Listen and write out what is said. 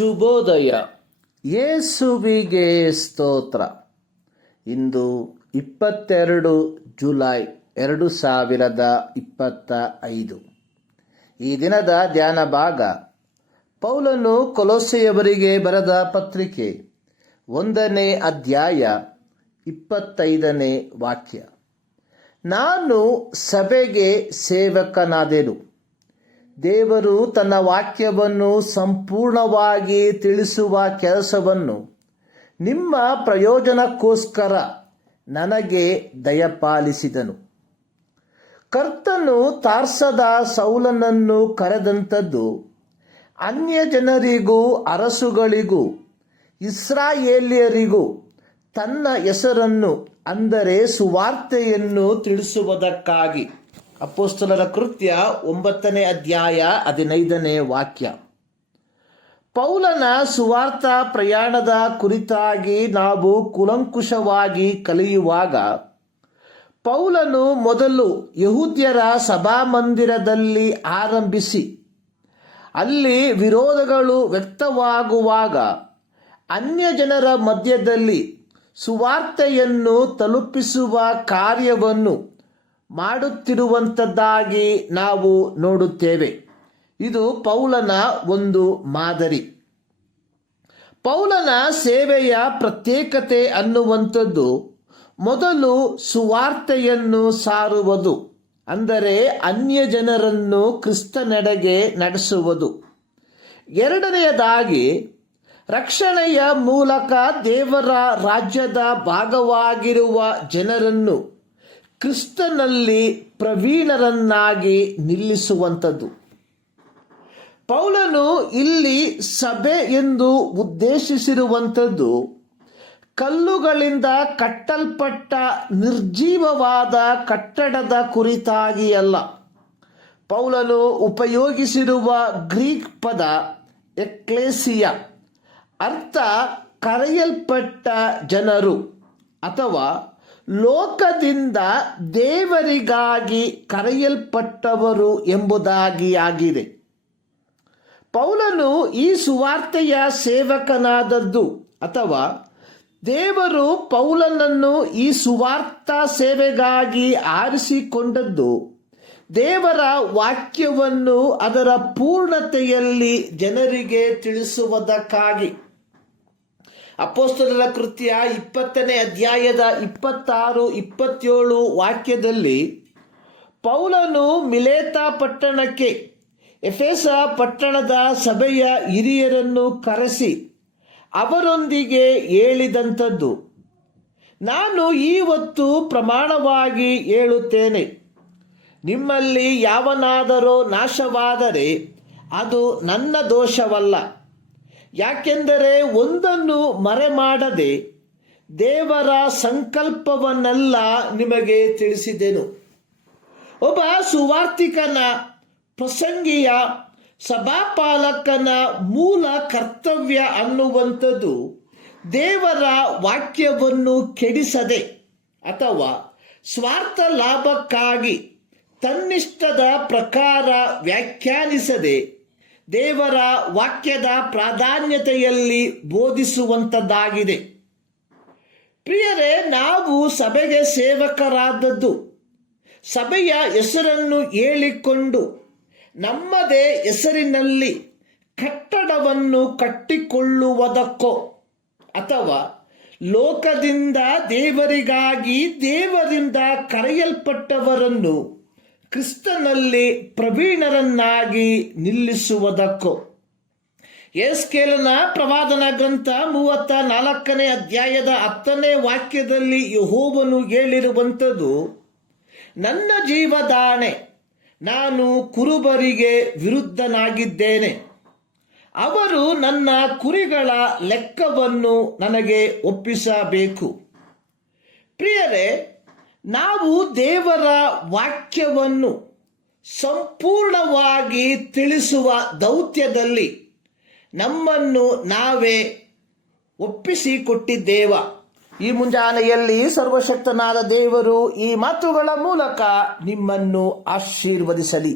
ಶುಭೋದಯ. ಯೇಸುವಿಗೆ ಸ್ತೋತ್ರ. ಇಂದು 22 ಜುಲೈ 2025. ಈ ದಿನದ ಧ್ಯಾನ ಭಾಗ ಪೌಲನು ಕೊಲೊಸ್ಸೆಯವರಿಗೆ ಬರೆದ ಪತ್ರಿಕೆ 1ನೇ ಅಧ್ಯಾಯ 25ನೇ ವಾಕ್ಯ. ನಾನು ಸಭೆಗೆ ಸೇವಕನಾದೆನು. ದೇವರು ತನ್ನ ವಾಕ್ಯವನ್ನು ಸಂಪೂರ್ಣವಾಗಿ ತಿಳಿಸುವ ಕೆಲಸವನ್ನು ನಿಮ್ಮ ಪ್ರಯೋಜನಕ್ಕೋಸ್ಕರ ನನಗೆ ದಯಪಾಲಿಸಿದನು. ಕರ್ತನು ತಾರ್ಸದ ಸೌಲನನ್ನು ಕರೆದಂಥದ್ದು ಅನ್ಯ ಜನರಿಗೂ ಅರಸುಗಳಿಗೂ ಇಸ್ರಾಯೇಲ್ಯರಿಗೂ ತನ್ನ ಹೆಸರನ್ನು, ಅಂದರೆ ಸುವಾರ್ತೆಯನ್ನು ತಿಳಿಸುವುದಕ್ಕಾಗಿ. ಅಪೊಸ್ತಲರ ಕೃತ್ಯ 9ನೇ ಅಧ್ಯಾಯ 15ನೇ ವಾಕ್ಯ. ಪೌಲನ ಸುವಾರ್ಥ ಪ್ರಯಾಣದ ಕುರಿತಾಗಿ ನಾವು ಕೂಲಂಕುಷವಾಗಿ ಕಲಿಯುವಾಗ, ಪೌಲನು ಮೊದಲು ಯಹೂದ್ಯರ ಸಭಾಮಂದಿರದಲ್ಲಿ ಆರಂಭಿಸಿ ಅಲ್ಲಿ ವಿರೋಧಗಳು ವ್ಯಕ್ತವಾಗುವಾಗ ಅನ್ಯ ಜನರ ಮಧ್ಯದಲ್ಲಿ ಸುವಾರ್ತೆಯನ್ನು ತಲುಪಿಸುವ ಕಾರ್ಯವನ್ನು ಮಾಡುತ್ತಿರುವಂಥದ್ದಾಗಿ ನಾವು ನೋಡುತ್ತೇವೆ. ಇದು ಪೌಲನ ಒಂದು ಮಾದರಿ. ಪೌಲನ ಸೇವೆಯ ಪ್ರತ್ಯೇಕತೆ ಅನ್ನುವಂಥದ್ದು ಮೊದಲು ಸುವಾರ್ತೆಯನ್ನು ಸಾರುವುದು, ಅಂದರೆ ಅನ್ಯ ಜನರನ್ನು ಕ್ರಿಸ್ತನೆಡೆಗೆ ನಡೆಸುವುದು. ಎರಡನೆಯದಾಗಿ ರಕ್ಷಣೆಯ ಮೂಲಕ ದೇವರ ರಾಜ್ಯದ ಭಾಗವಾಗಿರುವ ಜನರನ್ನು ಕ್ರಿಸ್ತನಲ್ಲಿ ಪ್ರವೀಣರನ್ನಾಗಿ ನಿಲ್ಲಿಸುವಂಥದ್ದು. ಪೌಲನು ಇಲ್ಲಿ ಸಭೆ ಎಂದು ಉದ್ದೇಶಿಸಿರುವಂಥದ್ದು ಕಲ್ಲುಗಳಿಂದ ಕಟ್ಟಲ್ಪಟ್ಟ ನಿರ್ಜೀವವಾದ ಕಟ್ಟಡದ ಕುರಿತಾಗಿ ಅಲ್ಲ. ಪೌಲನು ಉಪಯೋಗಿಸಿರುವ ಗ್ರೀಕ್ ಪದ ಎಕ್ಲೇಸಿಯಾ, ಅರ್ಥ ಕರೆಯಲ್ಪಟ್ಟ ಜನರು ಅಥವಾ ಲೋಕದಿಂದ ದೇವರಿಗಾಗಿ ಕರೆಯಲ್ಪಟ್ಟವರು ಎಂಬುದಾಗಿ ಆಗಿದೆ. ಪೌಲನು ಈ ಸುವಾರ್ತೆಯ ಸೇವಕನಾದದ್ದು ಅಥವಾ ದೇವರು ಪೌಲನನ್ನು ಈ ಸುವಾರ್ಥ ಸೇವೆಗಾಗಿ ಆರಿಸಿಕೊಂಡದ್ದು ದೇವರ ವಾಕ್ಯವನ್ನು ಅದರ ಪೂರ್ಣತೆಯಲ್ಲಿ ಜನರಿಗೆ ತಿಳಿಸುವುದಕ್ಕಾಗಿ. ಅಪೊಸ್ತಲರ ಕೃತ್ಯ 20ನೇ ಅಧ್ಯಾಯದ 26-27 ವಾಕ್ಯದಲ್ಲಿ ಪೌಲನು ಮಿಲೇತ ಪಟ್ಟಣಕ್ಕೆ ಎಫೆಸ ಪಟ್ಟಣದ ಸಭೆಯ ಹಿರಿಯರನ್ನು ಕರೆಸಿ ಅವರೊಂದಿಗೆ ಹೇಳಿದಂಥದ್ದು, ನಾನು ಇವತ್ತು ಪ್ರಮಾಣವಾಗಿ ಹೇಳುತ್ತೇನೆ, ನಿಮ್ಮಲ್ಲಿ ಯಾವನಾದರೂ ನಾಶವಾದರೆ ಅದು ನನ್ನ ದೋಷವಲ್ಲ. ಯಾಕೆಂದರೆ ಒಂದನ್ನು ಮರೆಮಾಡದೆ ದೇವರ ಸಂಕಲ್ಪವನ್ನೆಲ್ಲ ನಿಮಗೆ ತಿಳಿಸಿದೆನು. ಒಬ್ಬ ಸುವಾರ್ತಿಕನ, ಪ್ರಸಂಗಿಯ, ಸಭಾಪಾಲಕನ ಮೂಲ ಕರ್ತವ್ಯ ಅನ್ನುವಂಥದ್ದು ದೇವರ ವಾಕ್ಯವನ್ನು ಕೆಡಿಸದೆ ಅಥವಾ ಸ್ವಾರ್ಥ ಲಾಭಕ್ಕಾಗಿ ತನ್ನಿಷ್ಟದ ಪ್ರಕಾರ ವ್ಯಾಖ್ಯಾನಿಸದೆ ದೇವರ ವಾಕ್ಯದ ಪ್ರಾಧಾನ್ಯತೆಯಲ್ಲಿ ಬೋಧಿಸುವಂಥದ್ದಾಗಿದೆ. ಪ್ರಿಯರೇ, ನಾವು ಸಭೆಗೆ ಸೇವಕರಾದದ್ದು ಸಭೆಯ ಹೆಸರನ್ನು ಹೇಳಿಕೊಂಡು ನಮ್ಮದೇ ಹೆಸರಿನಲ್ಲಿ ಕಟ್ಟಡವನ್ನು ಕಟ್ಟಿಕೊಳ್ಳುವುದಕ್ಕೋ ಅಥವಾ ಲೋಕದಿಂದ ದೇವರಿಗಾಗಿ ದೇವರಿಂದ ಕರೆಯಲ್ಪಟ್ಟವರನ್ನು ಕ್ರಿಸ್ತನಲ್ಲಿ ಪ್ರವೀಣರನ್ನಾಗಿ ನಿಲ್ಲಿಸುವುದಕ್ಕೋ. ಯೆಹೆಜ್ಕೇಲನ ಪ್ರವಾದನ ಗ್ರಂಥ 34ನೇ ಅಧ್ಯಾಯದ 10ನೇ ವಾಕ್ಯದಲ್ಲಿ ಯೆಹೋವನು ಹೇಳಿರುವಂಥದ್ದು, ನನ್ನ ಜೀವದಾಣೆ, ನಾನು ಕುರುಬರಿಗೆ ವಿರುದ್ಧನಾಗಿದ್ದೇನೆ, ಅವರು ನನ್ನ ಕುರಿಗಳ ಲೆಕ್ಕವನ್ನು ನನಗೆ ಒಪ್ಪಿಸಬೇಕು. ಪ್ರಿಯರೇ, ನಾವು ದೇವರ ವಾಕ್ಯವನ್ನು ಸಂಪೂರ್ಣವಾಗಿ ತಿಳಿಸುವ ದೌತ್ಯದಲ್ಲಿ ನಮ್ಮನ್ನು ನಾವೇ ಒಪ್ಪಿಸಿಕೊಟ್ಟಿದ್ದೇವ. ಈ ಮುಂಜಾನೆಯಲ್ಲಿ ಸರ್ವಶಕ್ತನಾದ ದೇವರು ಈ ಮಾತುಗಳ ಮೂಲಕ ನಿಮ್ಮನ್ನು ಆಶೀರ್ವದಿಸಲಿ.